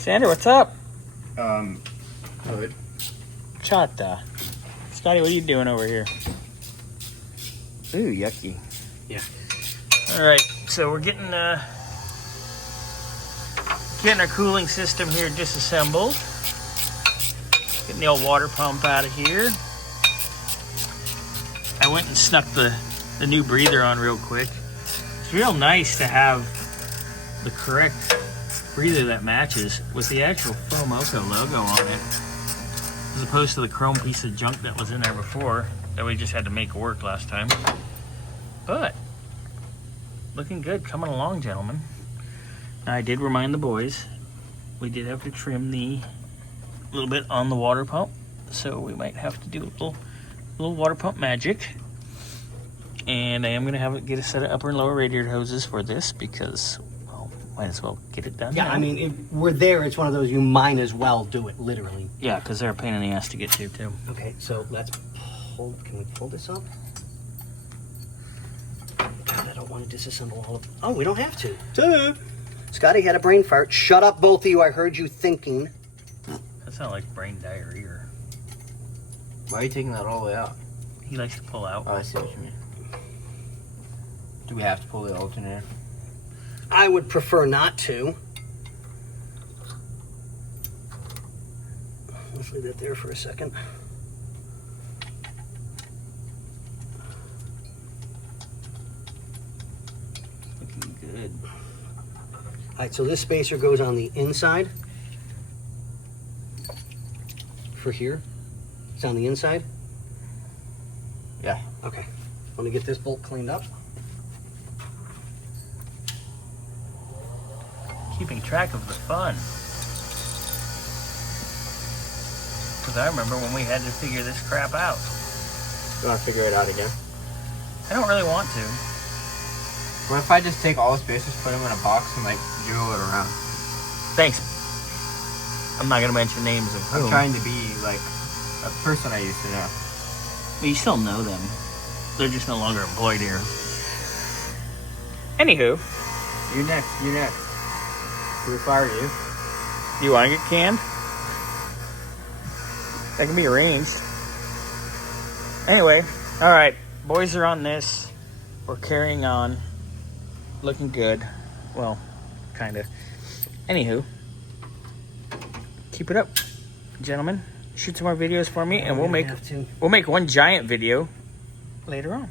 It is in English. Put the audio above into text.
Sander, what's up? Good. Chata. Scotty, what are you doing over here? Ooh, yucky. Yeah. All right, so we're getting our cooling system here disassembled. Getting the old water pump out of here. I went and snuck the new breather on real quick. It's real nice to have the correct breather that matches with the actual Fomoco logo on it, as opposed to the chrome piece of junk that was in there before that we just had to make work last time. But looking good, coming along, gentlemen. Now, I did remind the boys we did have to trim a little bit on the water pump, so we might have to do a little water pump magic. And I am going to get a set of upper and lower radiator hoses for this because, well, might as well get it done. Yeah, now. I mean, if we're there, it's one of those you might as well do it, literally. Yeah, because they're a pain in the ass to get to, too. Okay, so let's pull. Can we pull this up? God, I don't want to disassemble all of them. Oh, we don't have to. Duh. Scotty had a brain fart. Shut up, both of you. I heard you thinking. That sounds like brain diarrhea. Why are you taking that all the way out? He likes to pull out. Oh, I see what you mean. Do we have to pull the alternator? I would prefer not to. Let's leave that there for a second. Looking good. All right, so this spacer goes on the inside. For here. It's on the inside? Yeah. Okay. Let me get this bolt cleaned up. Keeping track of the fun. Because I remember when we had to figure this crap out. You want to figure it out again? I don't really want to. What if I just take all the spacers, put them in a box, and like jiggle it around? Thanks. I'm not going to mention names of whom. I'm trying to be like a person I used to know. But you still know them. They're just no longer employed here. Anywho. You next. You next. Who fire you? You want to get canned? That can be arranged. Anyway, all right. Boys are on this. We're carrying on. Looking good. Well, kind of. Anywho. Keep it up, gentlemen. Shoot some more videos for me, and we'll make one giant video later on.